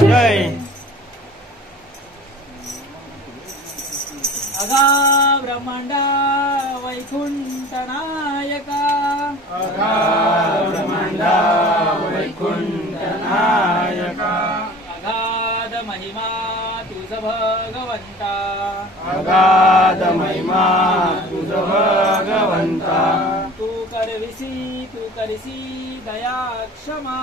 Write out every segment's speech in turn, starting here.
जय अगा ब्रह्मांडा वैकुंठ नायका अगा ब्रह्मांडा वैकुंठ नायका अगाध महिमा तुझ भगवंता अगाध महिमा तुझ भगवंता तू करविसी दया क्षमा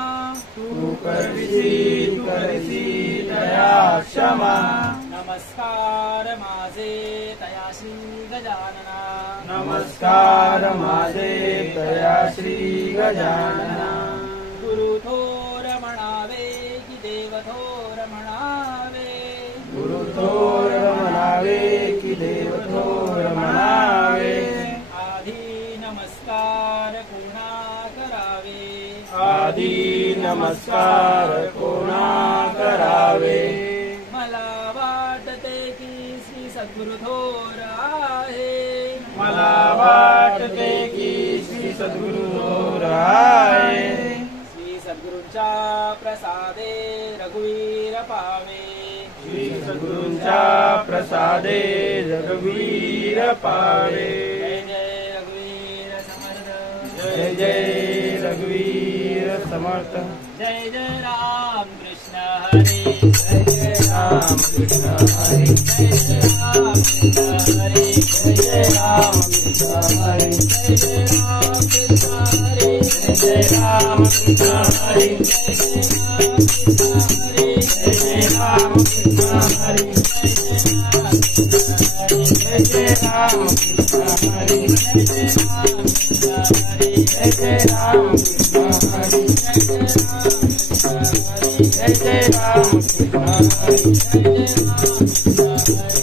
तू करविसी दया क्षमा नमस्कार माझे तयाश्री गजानना नमस्कार माझे तयाश्री गजानना गुरु थोर म्हणावे की देव थोर म्हणावे गुरु थोर म्हणावे की देव थोर म्हणावे आधी नमस्कार कोणा करावे आधी नमस्कार कोणा करावे मला वाटते की श्री सद्गुरु थोर आहे मला वाटते की श्री सद्गुरु थोर आहे श्री सद्गुरूंच्या प्रसादे रघुवीर पावे श्री सद्गुरूंच्या प्रसादे रघुवीर पावे जय जय रघुवीर समर्थ जय जय रघुवीर समर्थ जय जय राम कृष्ण हरी जय जय राम कृष्ण हरी जय जय राम कृष्ण हरी जय जय राम कृष्ण हरी जय जय राम कृष्ण हरी जय जय राम कृष्ण हरी जय जय राम कृष्ण हरी जय जय राम कृष्ण हरी जय जय राम कृष्ण हरी जय जय राम कृष्ण हरी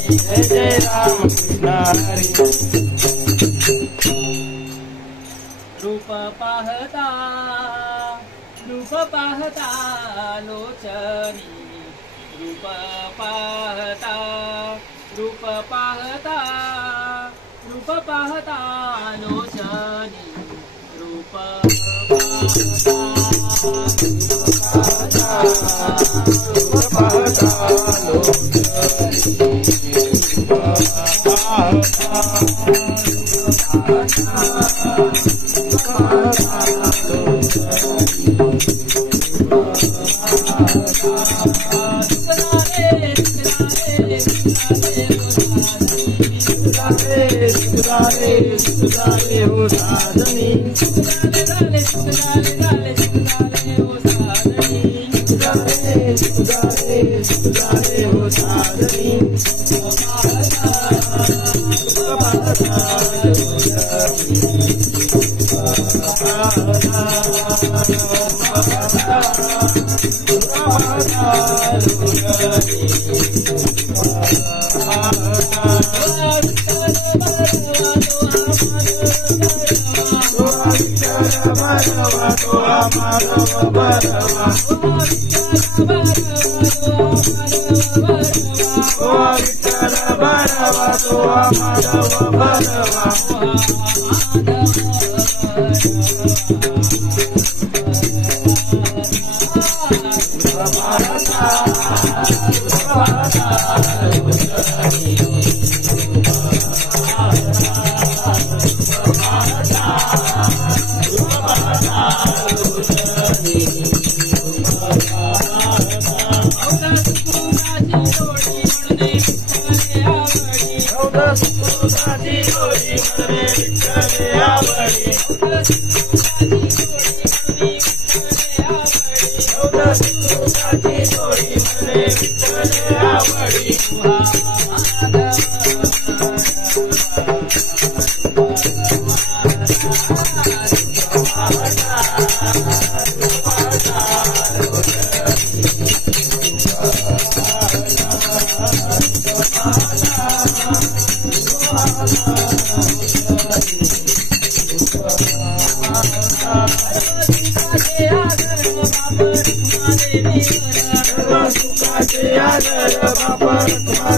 जय जय राम कृष्ण हरी रूप पाहता लोचनी रूप पाहता लोचनी रूप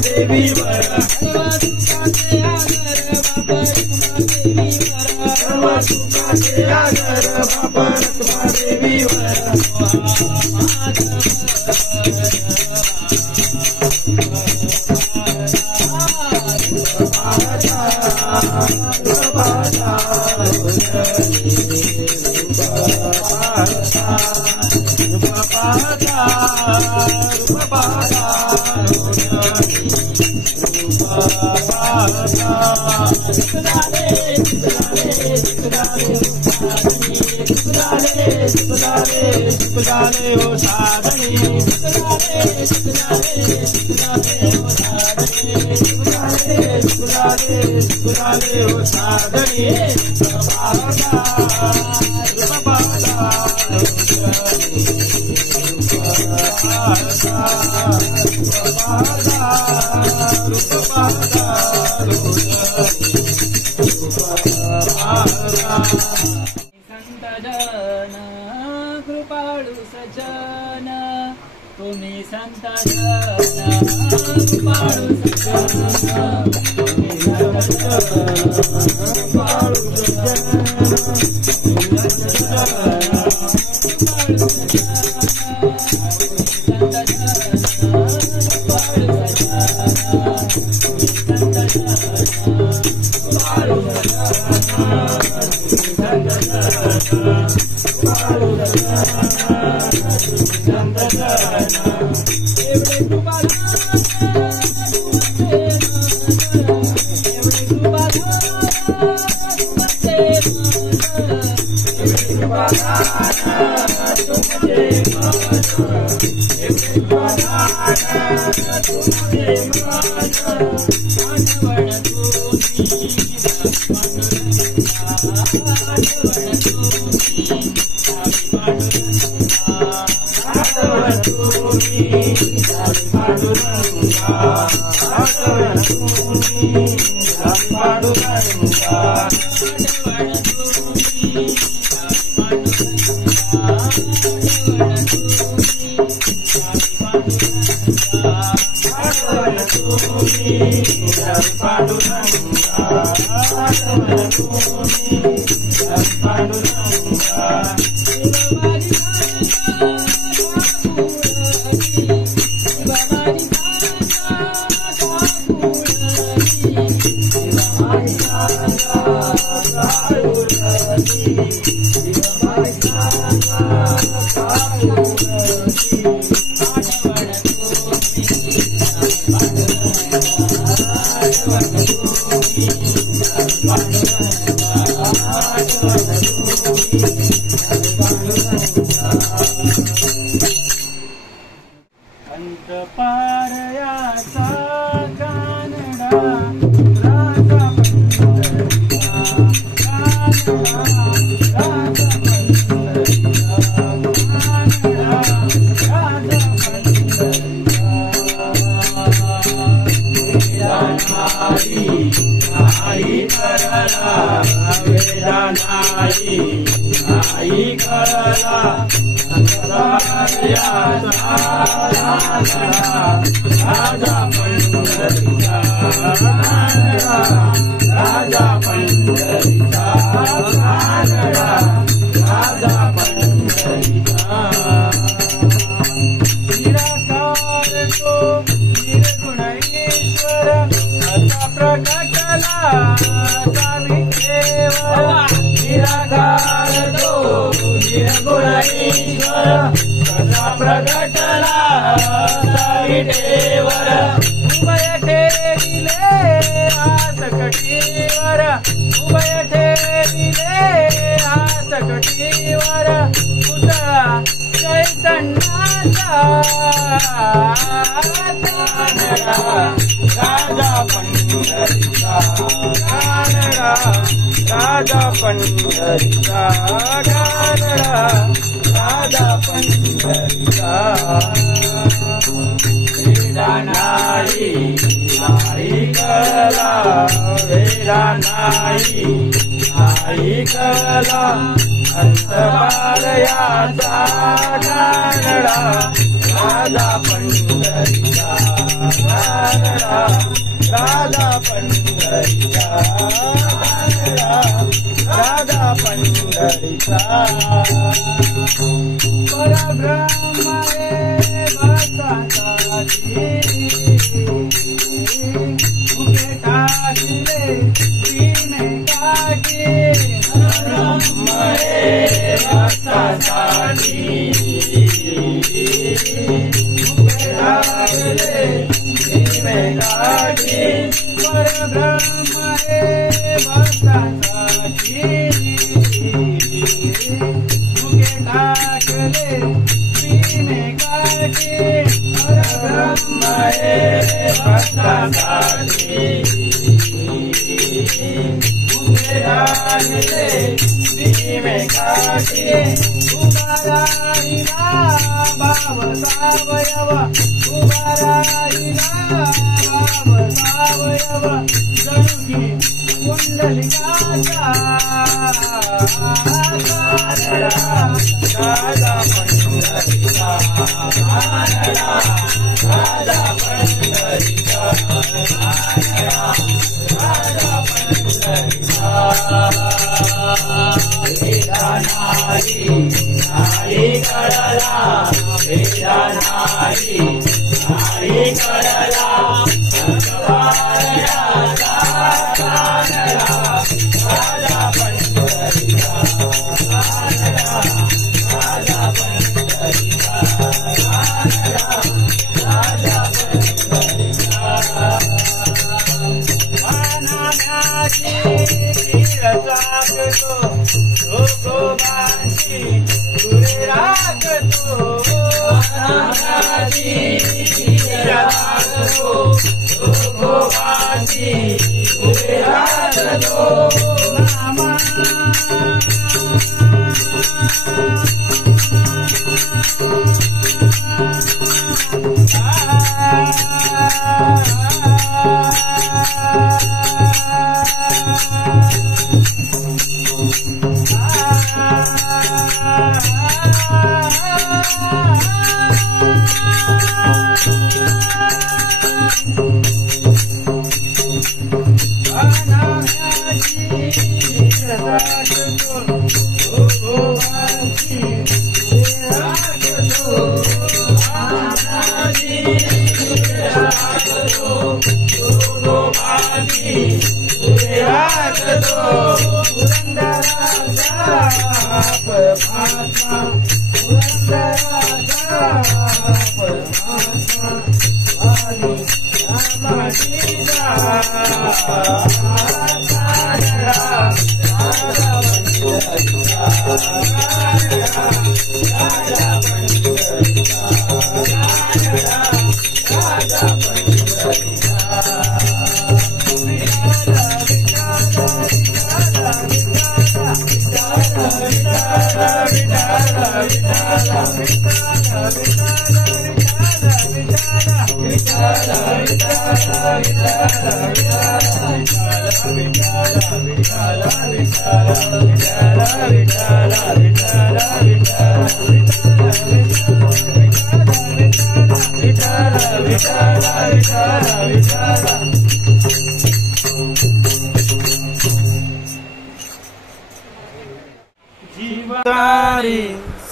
देवी पाहता रूप पाहता हो साधनी हो साधनी संत जन कृपाळू सजन तुम्ही संत जन कृपाळू सजन तुम्ही संत जन कृपाळू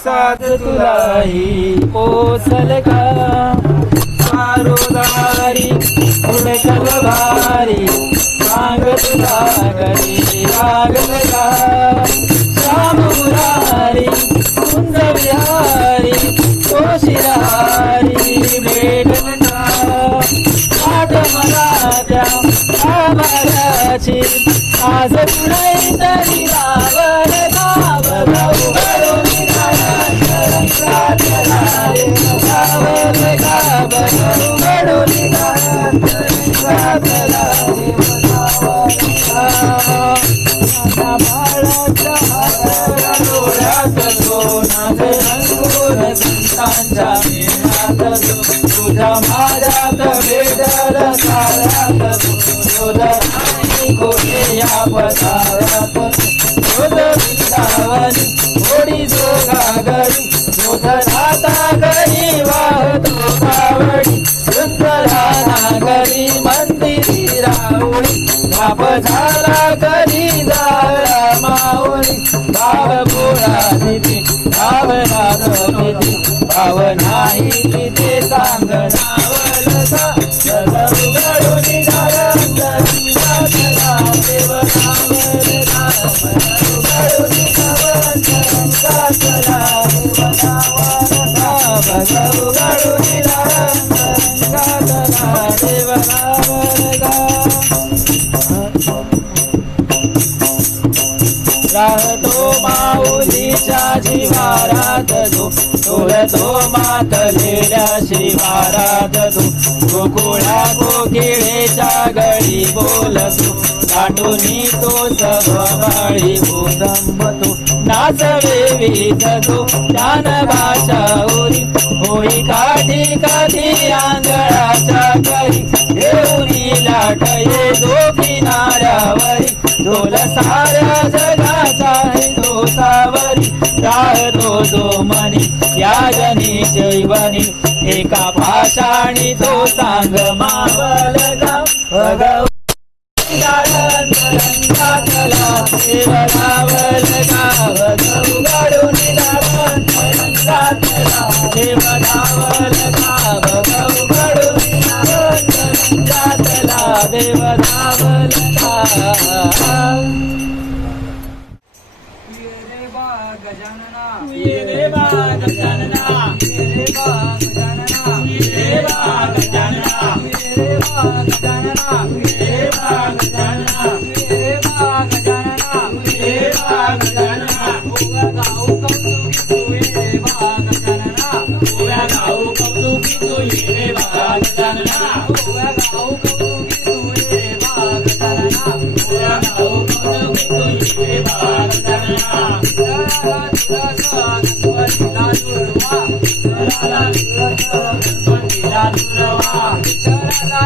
साध तुलाही पोसल का सारोदारी उडकल भारी सांग तुला घरी लागल का श्याम मुरारी कुंज विहारी तो शिरारी भेटल का आठ मला त्या आभाराची आज पुढे तरी रावण तुझ्या माझ्यात भेटल साऱ्यात या पदार्थ वृंदावनी थोडी जोगागरी मोठराता घरी वाहतो कावडी वृंदराना घरी मंदिरी रावळी बाप झाला घरी जाळा मावळी भाव पोळा तिथे भाव राधविधी भाव नाही तिथे सांगणावलसा उघडून राहतो माऊलीच्या जीवारात जो तोळतो मा घातलेल्या शिवारात तू गोकुळा कोकिळेच्या गळी बोलतो दाटूनी तो सभमाळी भूदंबतो नाचवे विजतो ज्ञान भाषा उरी होई काठी काठी आंधळाच्या करी घेऊनी लाटये जो किनाऱ्यावरी ढोल साऱ्या जगाचा तो सावरी राहतो जो मनी या जनी शैवनी एका पाषाणी तो सांग मावल गाव भगव देवधावल गाव गौगाडून देवधावल गाव गौगाडून देवधावल गाव ये बा गजानना ये बा गजानना ये बा गजानना ये बा गजानना ये बा गजानना ये बा गजानना ये बा गजानना उगा गाऊ कौतुकी तू ये बा गजानना उगा गाऊ कौतुकी तू ये बा गजानना उगा गाऊ कौतुकी तू ये बा गजानना उगा गाऊ कौतुकी तू ये बा गजानना गणपतीला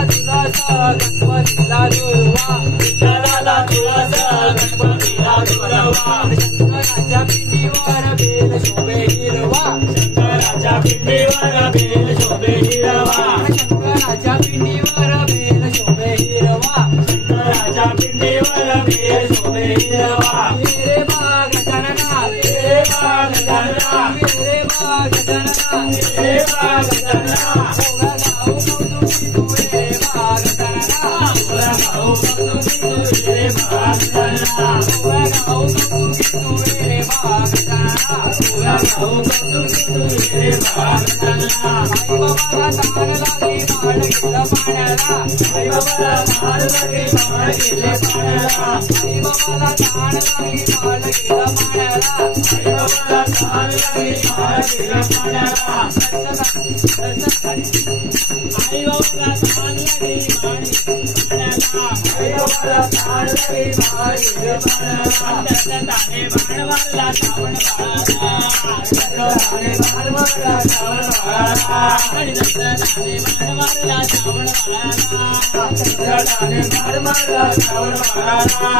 दुर्वा गणपतीला दुर्वा विठ्ठलाला तुळसा गणपतीला दुर्वा शंकराच्या पिंडीवर बेल शोभे हिरवा शंकराच्या पिंडीवर बेल शोभे हिरवा शंकराच्या पिंडीवर बेल शोभे हिरवा शंकराच्या पिंडीवर बेल शोभे हिरवा रे बा गजानना रे बा गजानना रे बा गजानना रे बा गजानना उगा गाऊ कौतुकी तू रे बा गजानना उगा गाऊ कौतुकी तू रे बा गजानना उगा गाऊ कौतुकी तू रे बा गजानना उगा गाऊ कौतुकी तू रे बा गजानना आई बाबाला ताण लागली माळ गेला पाण्याला आई बाबाला ताण लागली माळ गेले पाण्याला आई बाबाला ताण लागली माळ गेला पाण्याला आई बाबाला ताण लागली माळ गेला पाण्याला आई बाबाला ताण लागली माळ पाण्याला आई बाबाला ताण लागली माळ गेला पाण्याला ताने बाण मारला श्रावण बाळाला ताने बाण मारला श्रावण बाळाला आणि ताने बाण मारला श्रावण बाळाला ताने बाण मारला श्रावण बाळाला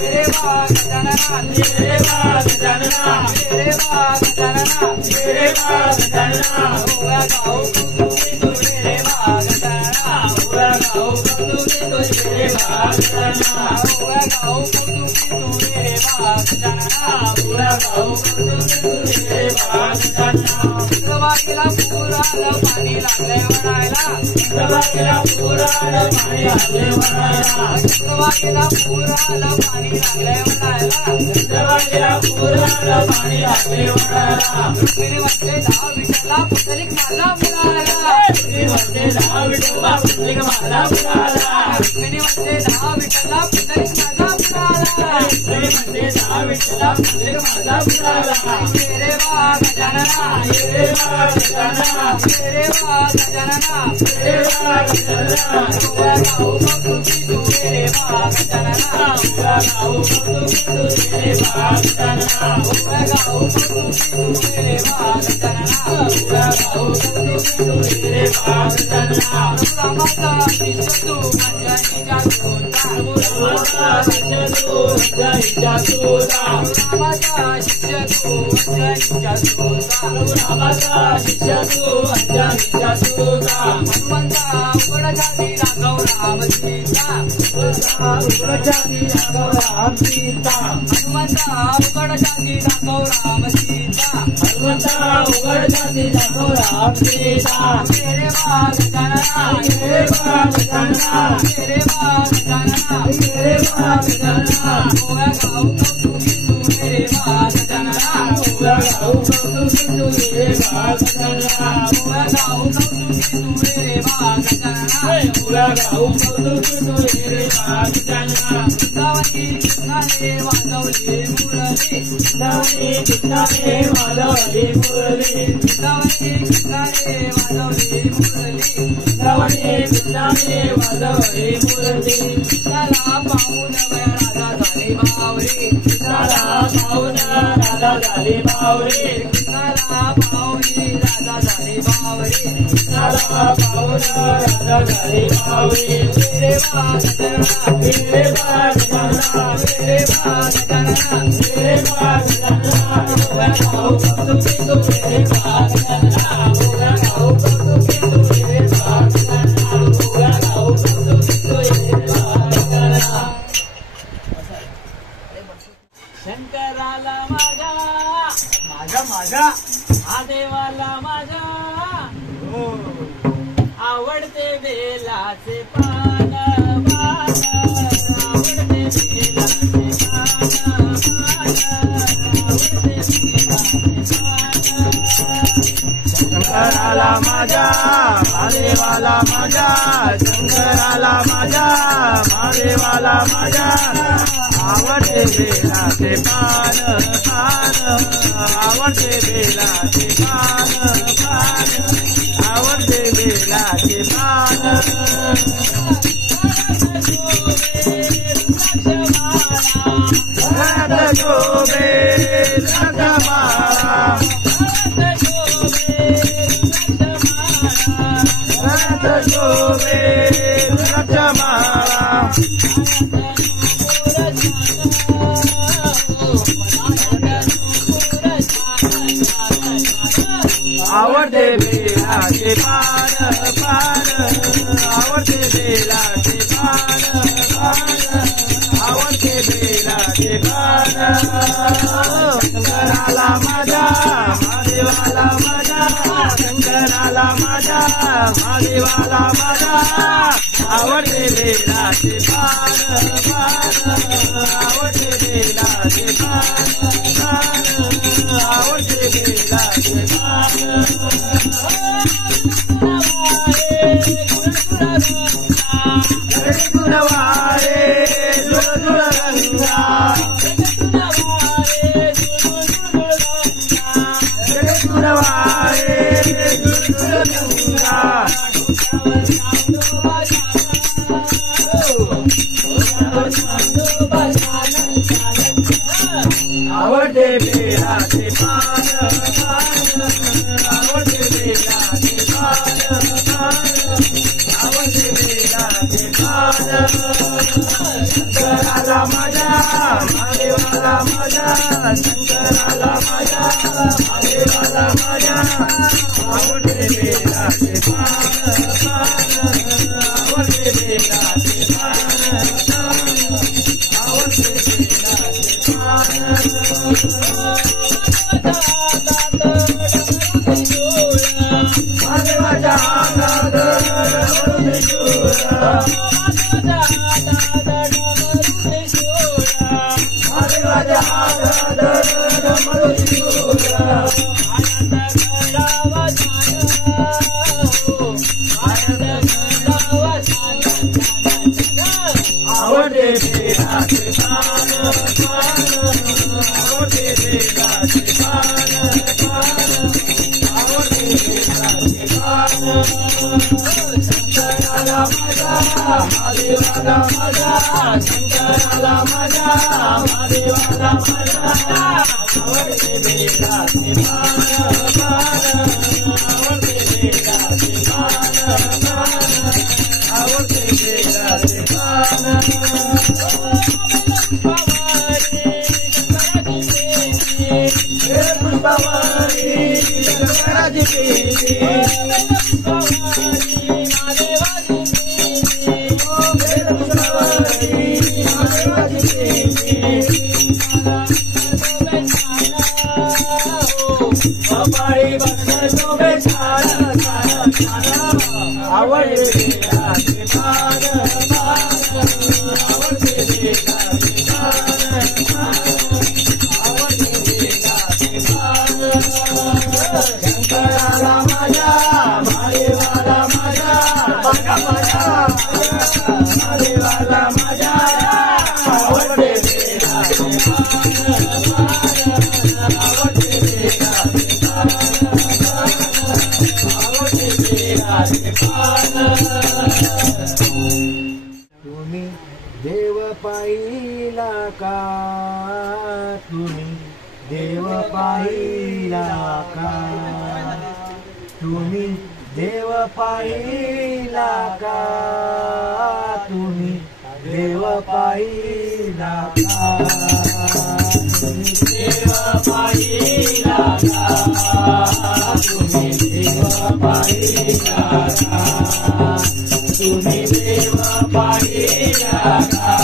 रे बा गजानना रे बा गजानना रे बा गजानना रे बा गजानना उगा गाऊ कौतुकी तू रे बा गजानना उगा गाऊ कौतुकी तू रे बा गजानना उगा गाऊ कौतुकी तू रे बा गजानना उगा गाऊ कौतुकी तू रे बा गजानना गवाईला पुराला पाणी लागले म्हणायला गवाईला पुराला पाणी लागले म्हणायला गवाईला पुराला पाणी लागले म्हणायला गवाईला पुराला पाणी लागले म्हणायला रुक्मिणी म्हणते दहा विठ्ठला पुतलिक माझा मुलाला रुक्मिणी म्हणते दहा विठ्ठला पुतलिक माझा मुलाला रुक्मिणी म्हणते दहा विठ्ठला पुतलिक माझा मुलाला रुक्मिणी म्हणते दहा विठ्ठला पुतलिक माझा मुलाला रे बा गजानना रे बा गजानना रे बा गजानना रे बा गजानना उगा गाऊ कौतुकी तू रे बा गजानना उगा गाऊ कौतुकी तू रे बा गजानना उगा गाऊ कौतुकी तू रे बा गजानना उगा गाऊ कौतुकी तू रे बा गजानना रामाचा शिष्य तू अंजनीच्या दूता रामाचा शिष्य तू अंजनीच्या दूता रामाचा शिष्य तू अंजनीच्या दूता रामाचा शिष्य तू अंजनीच्या दूता हनुमंता उघड जाती राघव राम सीता उघड जाती राघव राम सीता हनुमंता उघड जाती राघव राम सीता हनुमंता उघड जाती राघव राम सीता रे बा गजानना रे बा गजानना रे बा गजानना रे बा गजानना उगा गाऊ कौतुकी तू रे बा गजानना उगा गाऊ कौतुकी तू रे बा गजानना उगा गाऊ कौतुकी तू रे बा गजानना मुळा गाऊ कौतुकी तुझे रे बागजाना वृंदावनी कृष्णाने वाजवली मुरली वृंदावनी कृष्णाने वाजवली मुरली वृंदावनी कृष्णाने वाजवली मुरली वृंदावनी कृष्णाने वाजवली मुरली कृष्णाला पाहून राधा झाली बावरी कृष्णाला पाहून राधा झाली बावरी कृष्णाला पाहून राधा झाली बावरी कृष्णाला पाहून राधा झाली बावरी रे बागजाना रे बागजाना रे बागजाना रे बागजाना मुळा गाऊ कौतुकी तुझे बागजाना मुळा गाऊ कौतुकी तुझे बागजाना मुळा गाऊ कौतुकी तुझे बागजाना शंकराला माझा माझा माझा महादेवाला माझा आवडते बेलाचे पान आवडते बेलाचे पान आवडते शंकराला माझा महादेवाला माझा शंकराला माझा महादेवाला माझा आवडते बेलाचे पान आवडते बेलाचे पान आवडते बेलाचे पान शोभे रथमाळा शोभे रथमाळा आवडते बेलाचे पान आवडते बेलाचे पान आवडते बेलाचे पान शंकराला माझा महादेवाला माझा शंकराला माझा महादेवाला माझा आवडते बेलाचे पान आवडते बेलाचे पान आवडते बेलाचे पान गुणवारे जुळजुळ गंगा गुणवारे जुळजुळ गंगा आवडते बेलाचे पान आवडते बेलाचे पान आवडते बेलाचे पान शंकराला माझा महादेवाला माझा शंकराला माझा महादेवाला माझा आवडते बेलाचे पान आवडते बेलाचे पान आवडते बेलाचे पान महादेवाच्या अंगात महादेवाच्या आवडते बेलाचे पान आवडते बेलाचे पान आवडते बेलाचे पान शंकराला माझा महादेवाला माझा शंकराला माझा महादेवाला माझा आवडते बेलाचे पान आवडते बेलाचे पान आवडते बेलाचे पान पुष्पावारी शंकराची पेटी कपाळी बघ शोभे छान छान छान आवडते बेलाचे पान आवडते बेलाचे पान आवडते बेलाचे पान शंकराला माझा महादेवाला माझा तुम्ही देव पाहिला का तुम्ही देव पाहिला का तुम्ही देव पाहिला का तुम्ही देव पाहिला का तुम्ही देव पाहिला का तुम्ही देव पाहिला का तुम्ही देव पाहिला का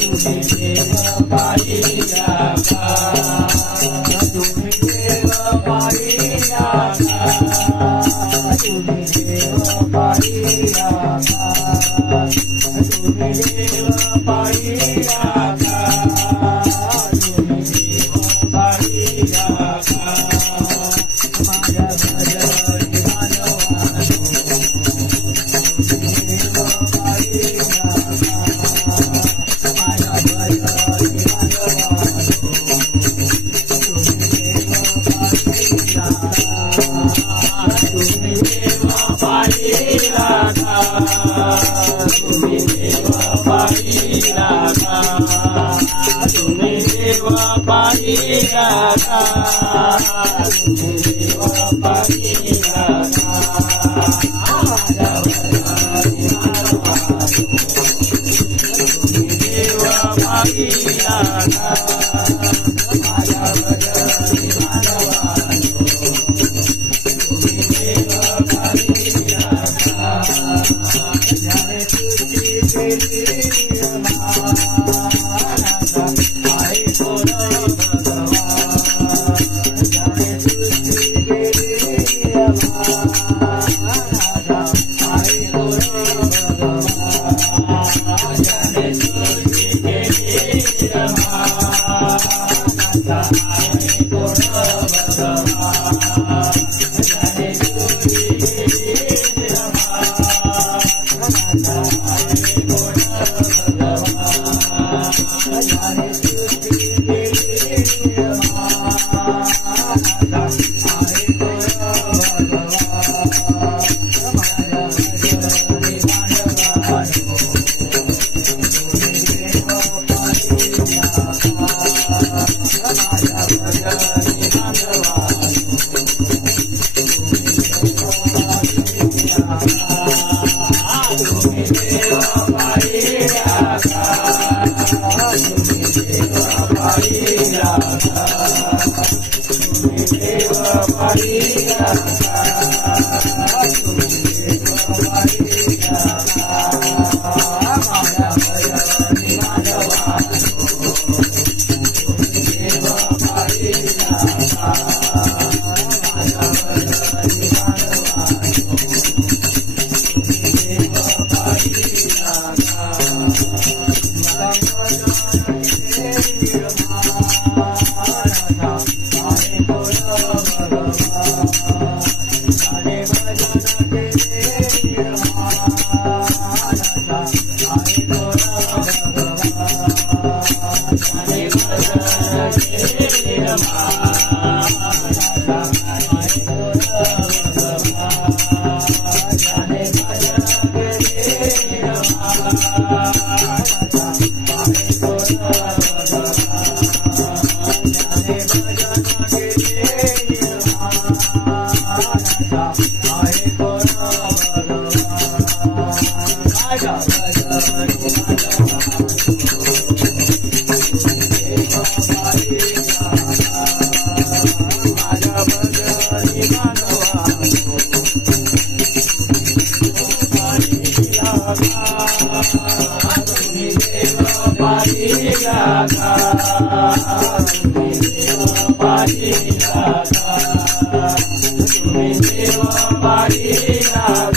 तुम्ही देव पाहिला का तुम्ही देव पाहिला का तुम्ही देव पाहिला का तुम्ही देव पाहिला का तुम्ही देव पाहिला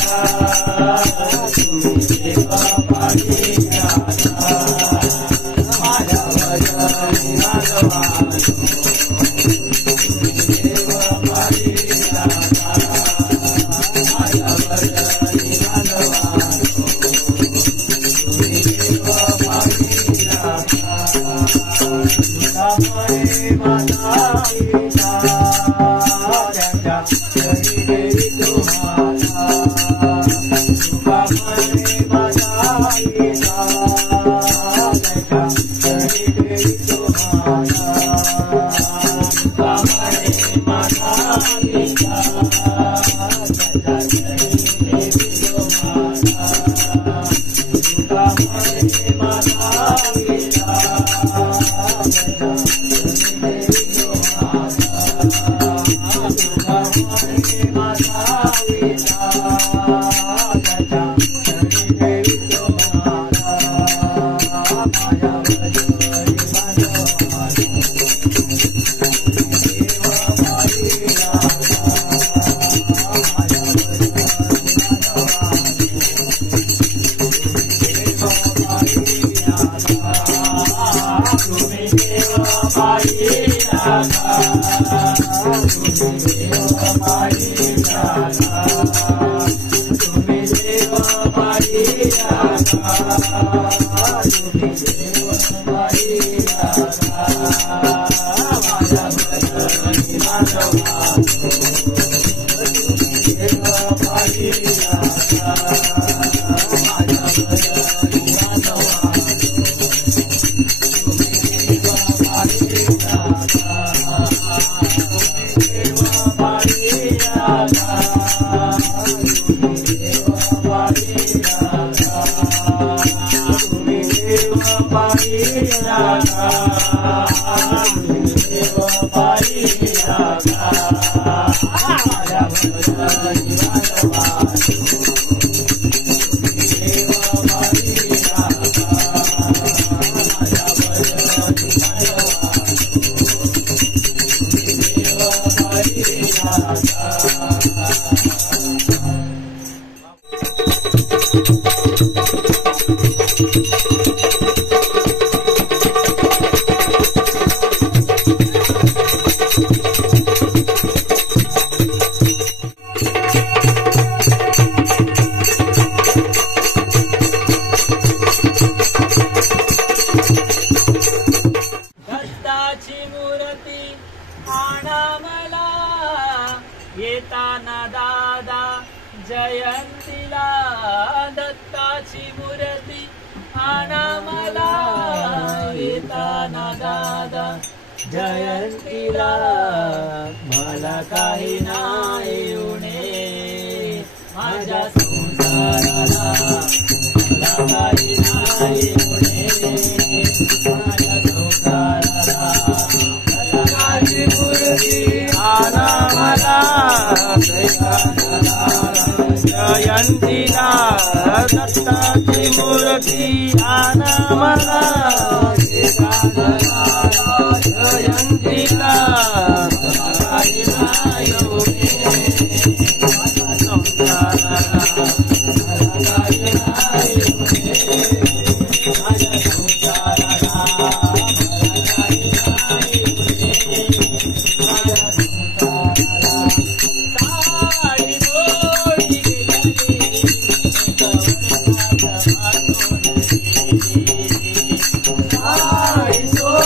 का माझ्या भजनी मानवानो जयंतीला मला काही नाही उणे माझ्या संसाराला मला काही नाही उणे माझ्या संसाराला दत्ताची मूर्ती आना मला जयंतीला दत्ताची मूर्ती आना मला जयंतीला काही नाही उणे माझ्या संसाराला काही नाही उणे माझ्या संसाराला काही नाही उणे माझ्या संसाराला साडी जोडी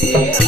Thank you.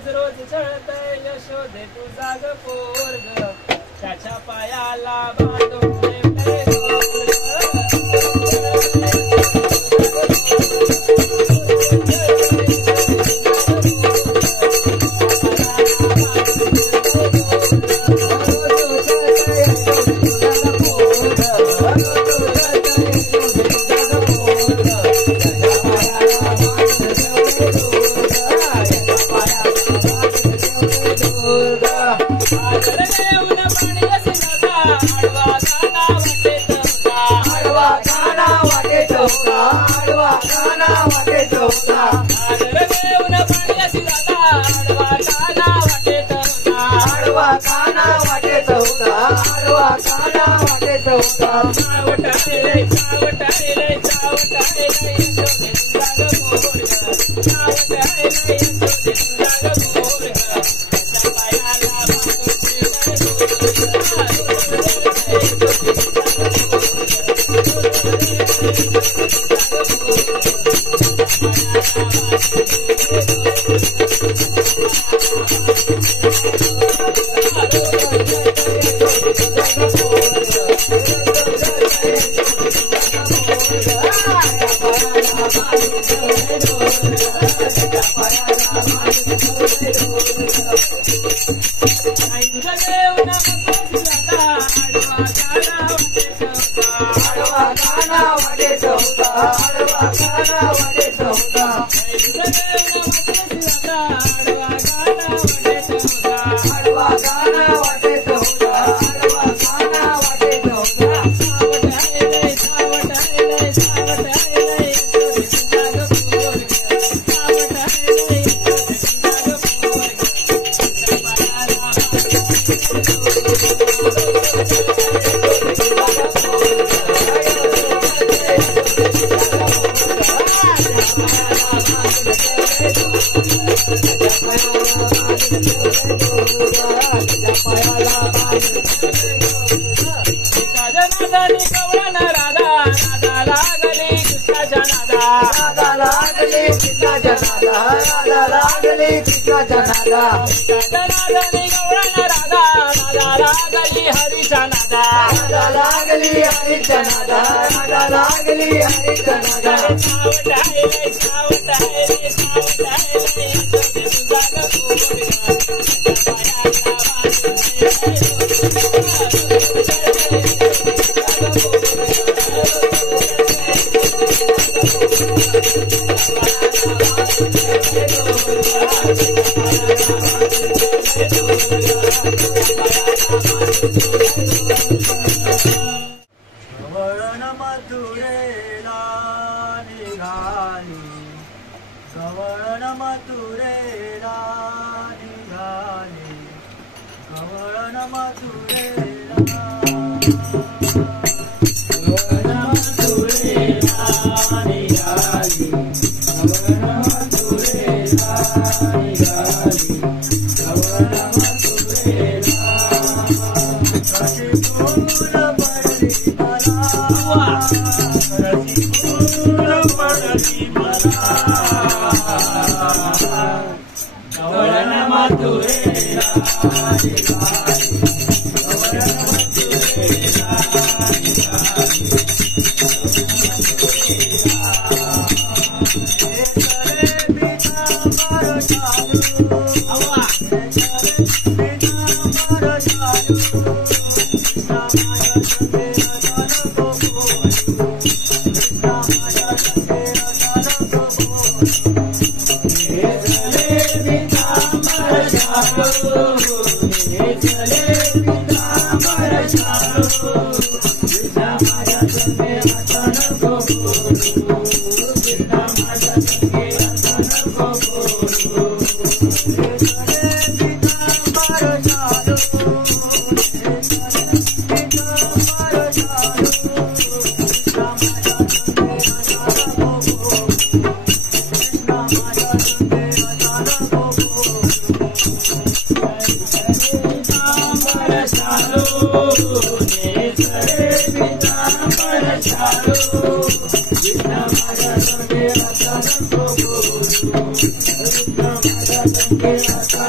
रोज रोज चढतय यशोदे तुझा ग पोरग त्याच्या पायाला बांधून ठेवलंय Thank you.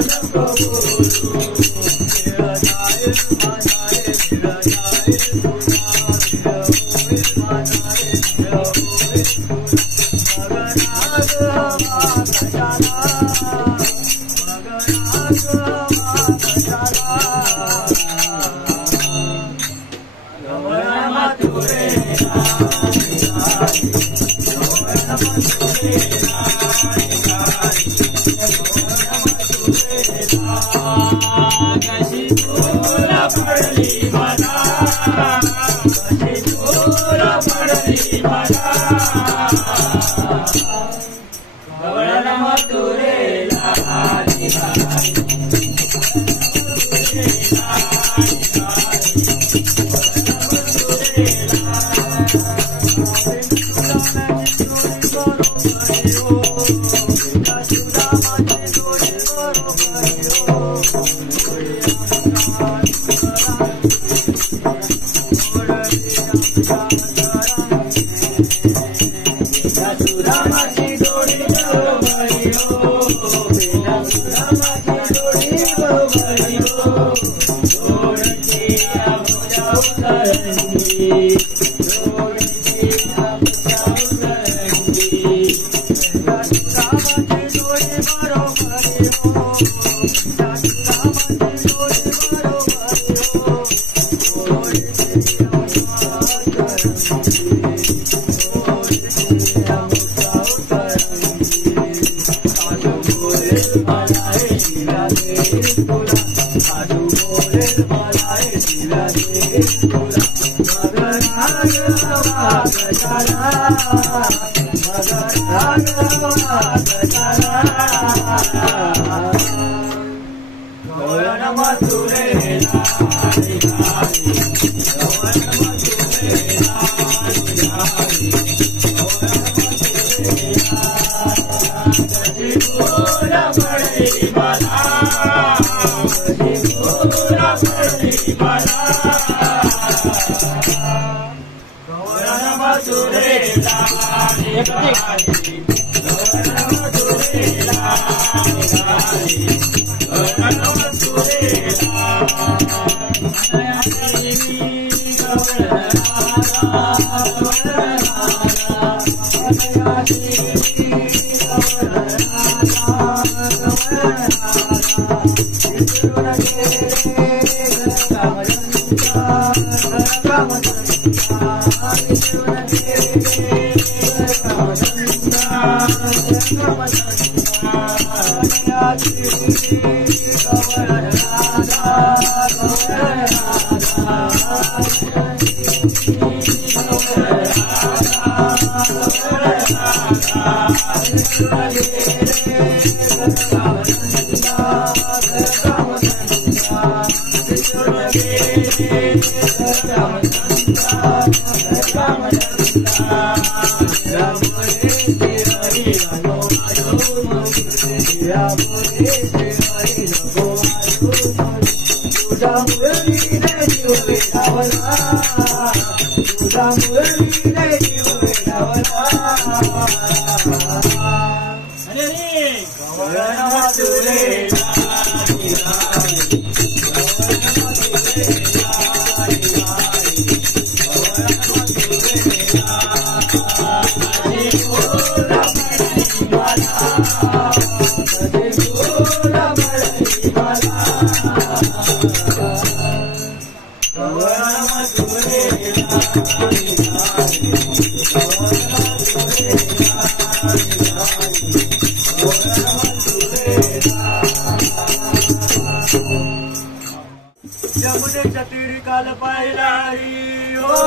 यमुनेच्या तीरी काल पाहिला हरी हो,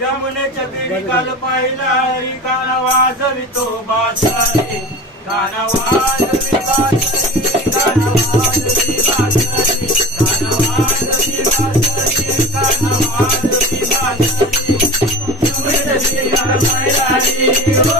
यमुनेच्या तीरी काल पाहिला हरी, काना वाजवितो बासरी, काना वाजवी बासरी, काना वाजवी बासरी, काना वाजवी बासरी, काना वाजवी बासरी, यमुनेच्या तीरी काल पाहिला हरी हो,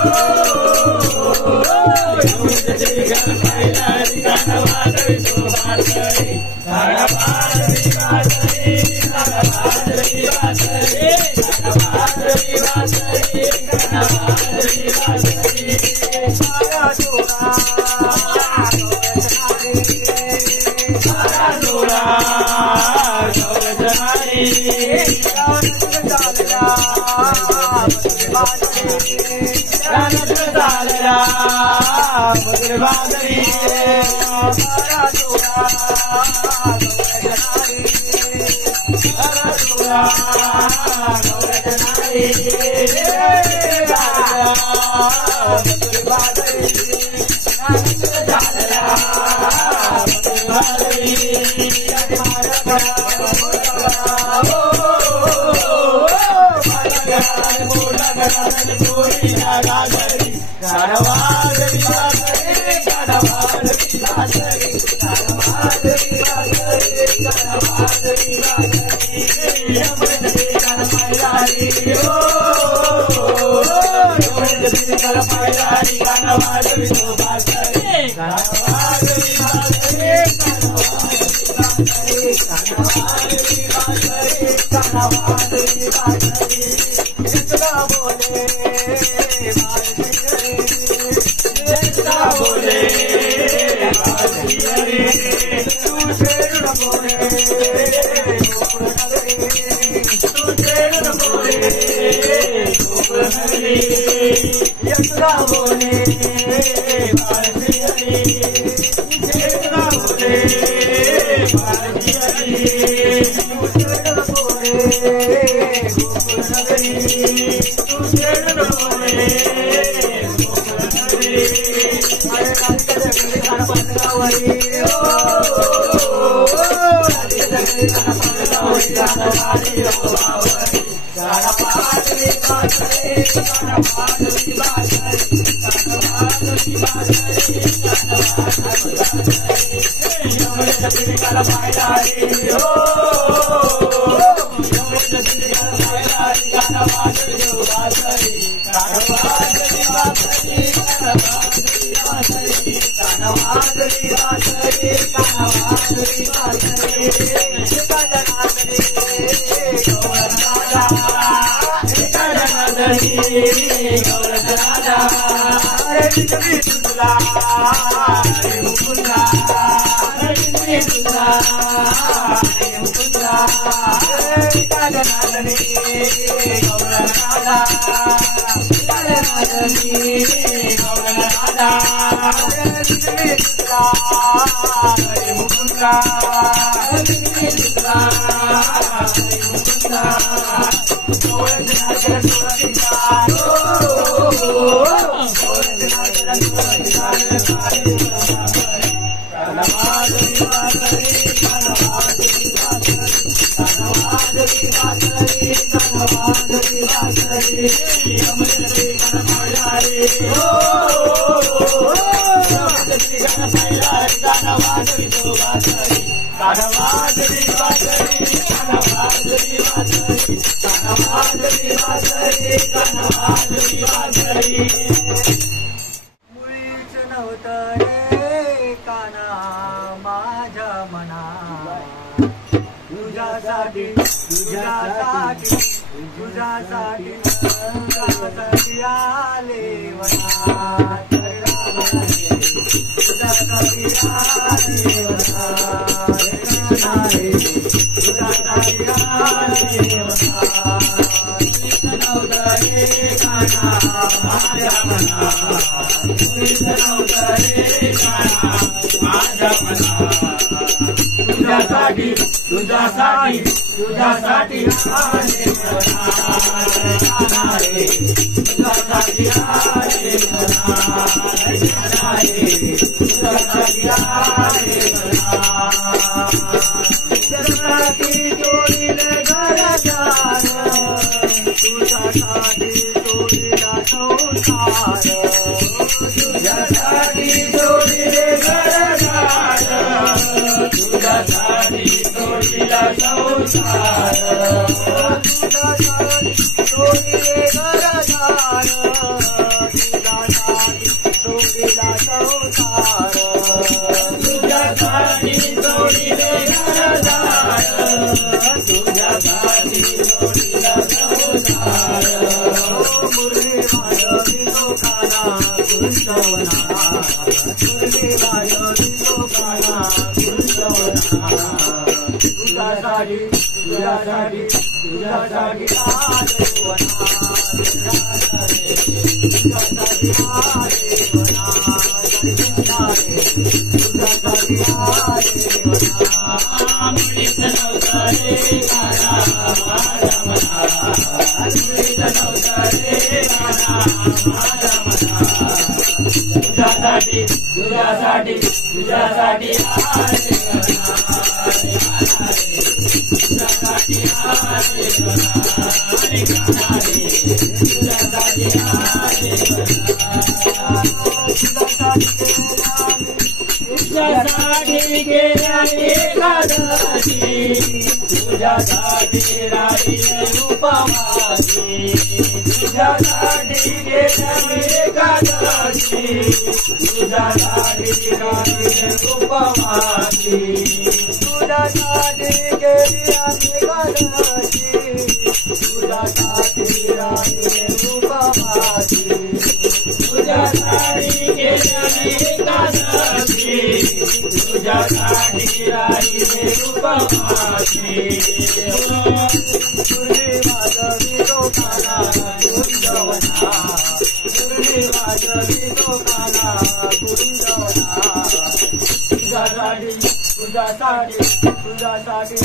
यमुनेच्या तीरी काल पाहिला हरी, काना वाजवितो बासरी, काना वाजवी बासरी, काना वाजवी बासरी, काना वाजवी बासरी, काना वाजवी बासरी, आया चालला मधुर बाजरी तुझ्यासाठी तुझ्यासाठी गेल्या एकादशी तुझ्यासाठी राहिली उपवासी तुझ्यासाठी गेल्या एकादशी तुझ्यासाठी राहिली उपवासी तुझ्यासाठी गेल्या एकादशी तुझ्यासाठी राहिली उपवासी तुझ्यासाठी गेल्या एकादशी तुझ्यासाठी राहिली उपवासी तुझी वाजवी लोकाला कुंजवना तुझी वाजवी लोकाला कुंजवना तुझ्यासाठी तुझ्यासाठी तुझ्यासाठी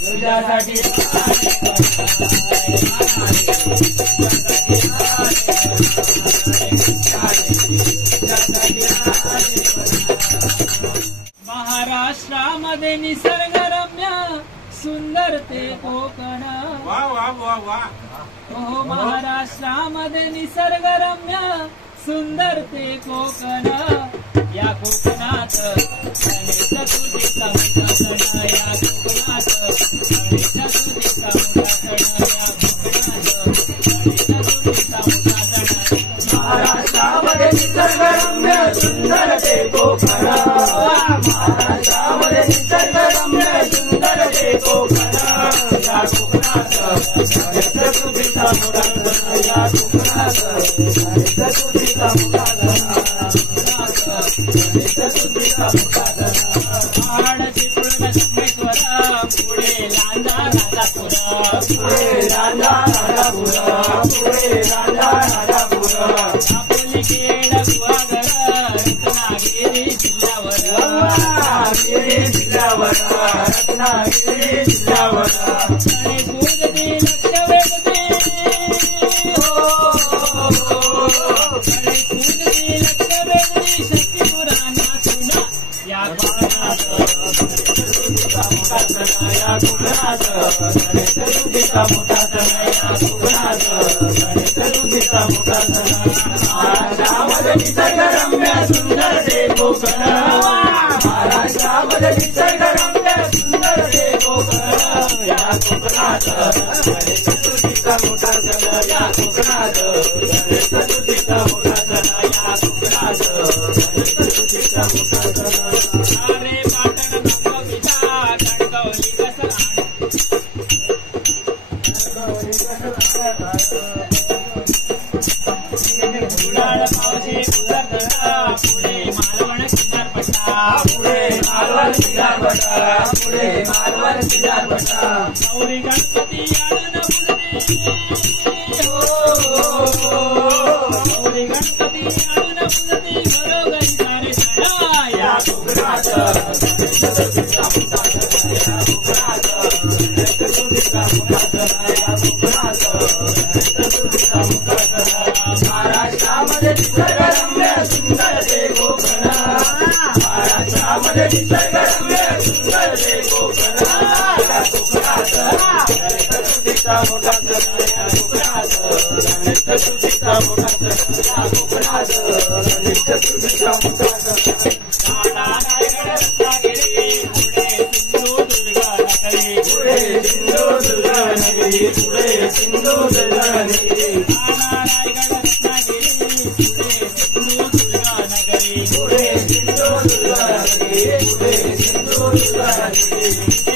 तुझ्यासाठी महाराष्ट्रामध्ये निसर्गरम्य सुंदर ते कोकण वा वा वा वा हो महाराष्ट्रामध्ये निसर्गरम्य सुंदर ते कोकण या कोकणात गणेश चतुर्थीचा मोठा सण या कोकणात गणेश चतुर्थीचा मोठा सण या कोकणात गणेश चतुर्थीचा मोठा सण महाराष्ट्रामध्ये निसर्गरम्य सुंदर ते कोकण महाराष्ट्रामध्ये निसर्गरम्य सुंदर ते कोकण या कोकणात गणेश चतुर्थीचा मोठा सण या कोकणात गणेश चतुर्थीचा मोठा पहाड चिपळूण संगमेश्वर पुढे लांजा राजापूर पुढे लांजा राजापूर पुढे लांजा राजापूर दापोली खेड गुहागर रत्नागिरी जिल्ह्यावर रत्नागिरी जिल्ह्यावर रत्नागिरी जिल्ह्यावर आणि पूजती लक्ष वेधते आणि पूजती लक्ष वेधती शक्ती पुराणा तुला या कोकणात या कोकणात गणेश चतुर्थीचा मोठा सण या कोकणात गणेश चतुर्थीचा मोठा सण महाराष्ट्रामध्ये निसर्गरम्य सुंदर ते कोकण महाराष्ट्रामध्ये निसर्गरम्य सुंदर ते कोकण या कोकणात गणेश चतुर्थीचा मोठा सण या कोकणात गणेश चतुर्थीचा मोठा सण या कोकणात अरे पाटण नागोबीचा कणकवली कसराण उडाळ पावशी उदरदरा पुढे मालवण किनारपट्टा गौरी गणपती आणून पुजते गौरी गणपती आणून पुजते घरोघरी सारे सण या कोकणात महाराष्ट्रामध्ये निसर्गरम्य सुंदर ते कोकण महाराष्ट्रामध्ये निसर्गरम्य सुंदर ते कोकण कोकणात गणेशचतुर्थीचा मोठा सण कोकणात गणेशचतुर्थीचा मोठा सण कोकणात गणेशचतुर्थीचा मोठा सण रायगड रत्नागिरी पुढे सिंधुदुर्ग नगरी पुढे सिंधुदुर्ग नगरी रायगड रत्नागिरी पुढे सिंधुदुर्ग नगरी पुढे सिंधुदुर्ग नगरी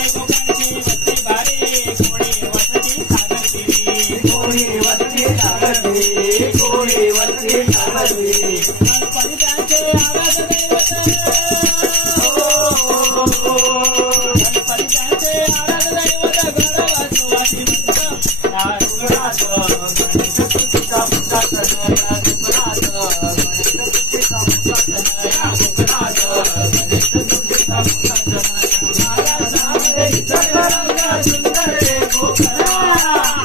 कोकणची वस्ती भारी कोणी वसती सागरगिरी कोणी वसती सागरगिरी कोणी वसती सागरगिरी गणपतीचे आराध दैवत गणपतीचे आराध दैवत गणवासवासी मंत्र या कोकणात गणेशचतुर्थीचा मोठा सण या कोकणात गणेशचतुर्थीचा मोठा सण या कोकणात गणेशचतुर्थीचा मोठा सण महाराष्ट्रामध्ये निसर्गरम्य सुंदर हे कोकण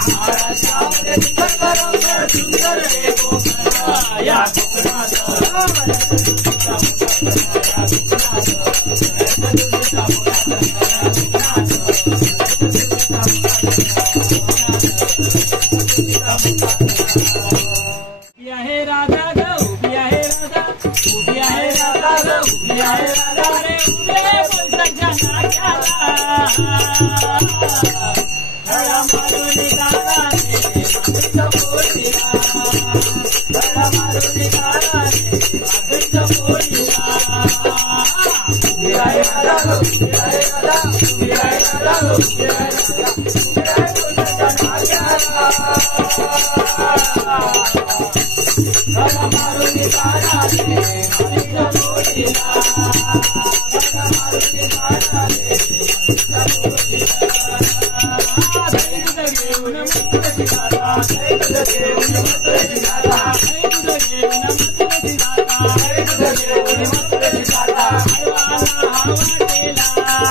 महाराष्ट्रामध्ये निसर्गरम्य सुंदर हे कोकण या कोकणात गणेशचतुर्थीचा मोठा सण या कोकणात गणेशचतुर्थीचा मोठा सण या कोकणात गणेशचतुर्थीचा मोठा उभी आहे राधा ग उभी आहे राधा उभी आहे राधा ग उभी आहे राधा रे उभे पैशाच्या नाक्याला धडा मारून गाणाने मागच्या पोरीला धडा मारून गाणाने मागच्या पोरीला उभी आहे राधा ग उभी आहे राधा उभी आहे राधा ग उभी आहे राधा उभी आहे पैशाच्या नाक्याला धडा मारून गाणाने मागच्या पोरीला धडा मारून गाणाने मागच्या पोरीला घेऊन मथुरेची गाथा घेऊन मथुरेची गाथा घेऊन मथुरेची गाथा घेऊन मथुरेची गाथा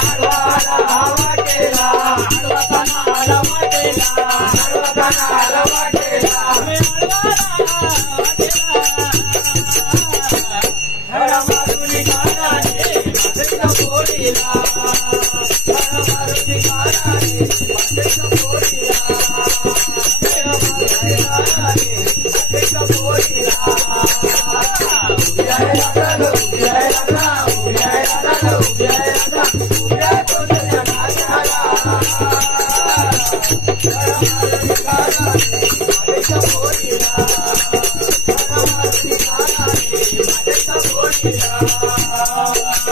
आडवाला हवा केला आडवा कानाला वाटेला धडा मारून गाणाने मागच्या पोरीला धडा मारून गाणाने मागच्या पोरीला धडा मारून गाणाने मागच्या पोरीला उभी आहे राधा ग उभी आहे राधा उभी आहे राधा ग उभी आहे राधा उभी आहे पैशाच्या नाक्याला धडा मारून गाणाने मागच्या पोरीला धडा मारून गाणाने मागच्या पोरीला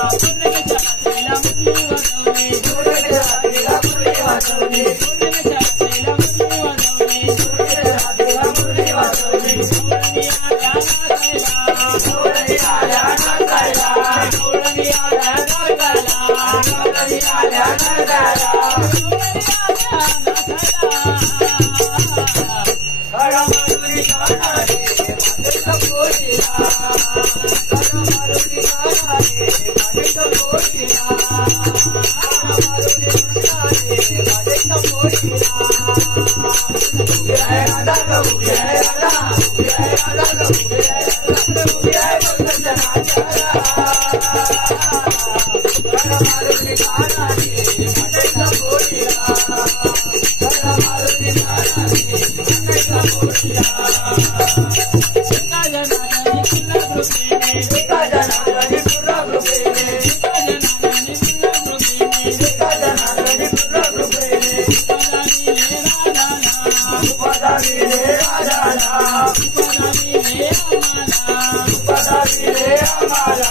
पौर्णिमेच्या रात्रीला मुरली वाजवणे पौर्णिमेच्या रात्रीला मुरली वाजवणे पौर्णिमेच्या रात्रीला मुरली वाजवणे पौर्णिमेच्या रात्रीला मुरली वाजवणे गवळणी आल्या नाचायला गवळणी आल्या नाचायला गवळणी आल्या नाचायला धडा मारून गाणाने मागच्या पोरीला धडा मारून गाणाने मागच्या पोरीला धडा मारून गाणाने मागच्या पोरीला उभी आहे राधा ग उभी आहे राधा उभी आहे राधा ग उभी आहे राधा उभी आहे पैशाच्या नाक्याला धडा मारून गाणाने मागच्या पोरीला धडा मारून गाणाने मागच्या पोरीला एका जनार्दनी पुन्हा कृपेने उपदाविले राजाला उपदाविले आम्हाला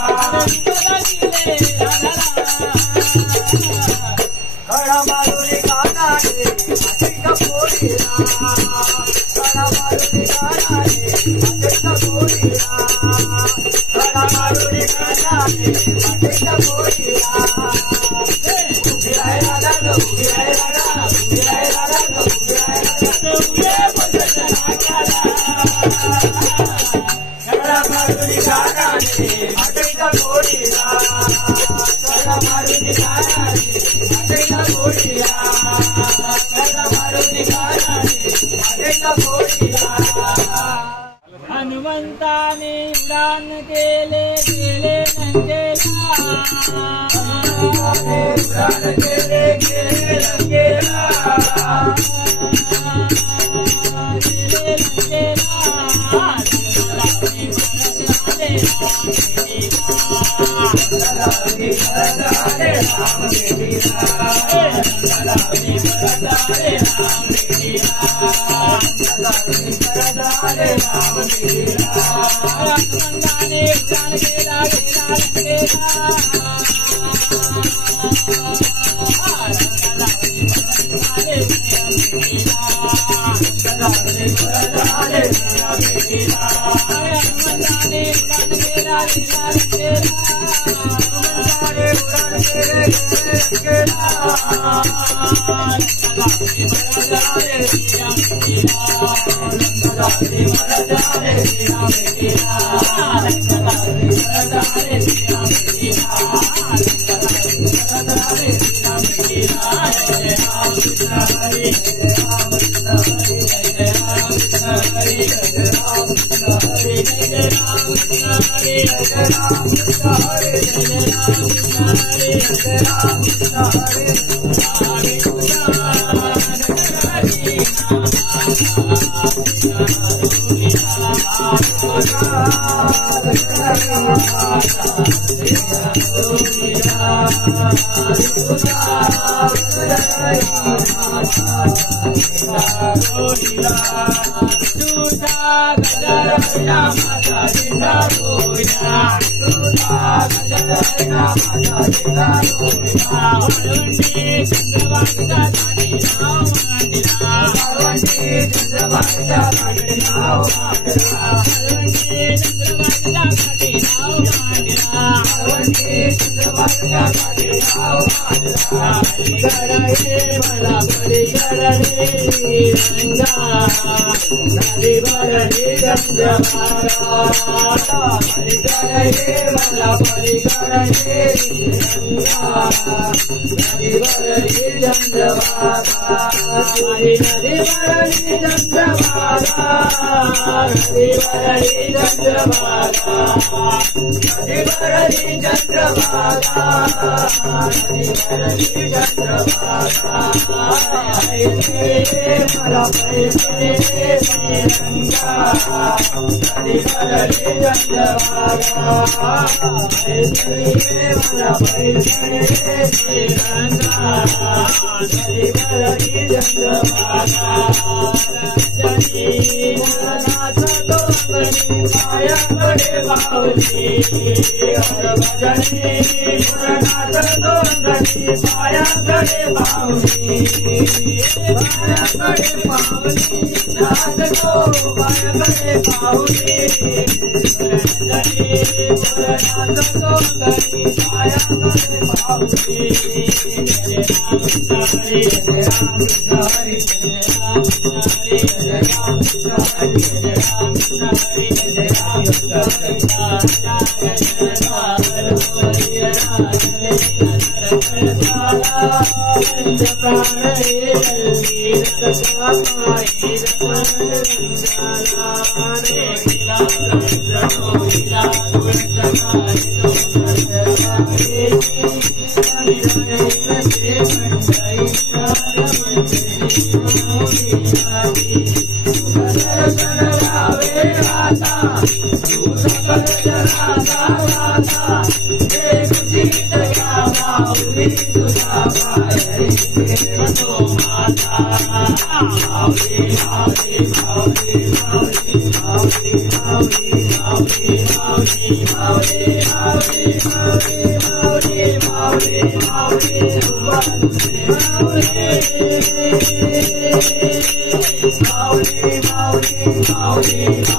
हनुमंताने उडान केले गेले लंकेला Mauli,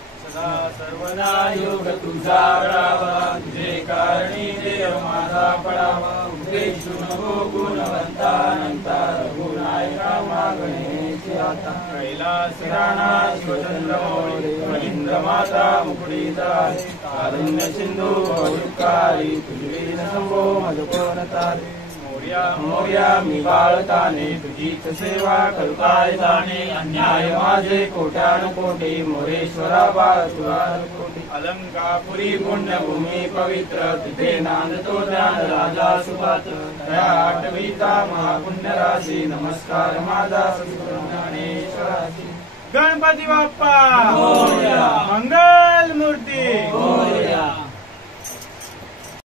सर्वदा योग तुझा रावा तुझे कारणी देव माझा पडावा उद्देशू नको गुणवंता अनंता रघुनायका मागणे आता कैलास राणा शिवचंद्र मौळी मलिंद्र माता मुकुडीधारी कारुण्य सिंधू बहुकारी तुझी संभो मधुकोनतारी मोर्या मी बाळकाने तुझीच सेवा करुताय जाणे अन्याय माझे कोट्यान कोटी मोरेश्वरा बाळ तुला कोटी अलंकापुरी पुण्यभूमी पवित्र तिथे नांदतो ज्ञान राजा सुपात त्या आठवीचा महापुण्य राशी नमस्कार माझा ज्ञानेश्वराची गणपती बाप्पा मंगल मूर्ती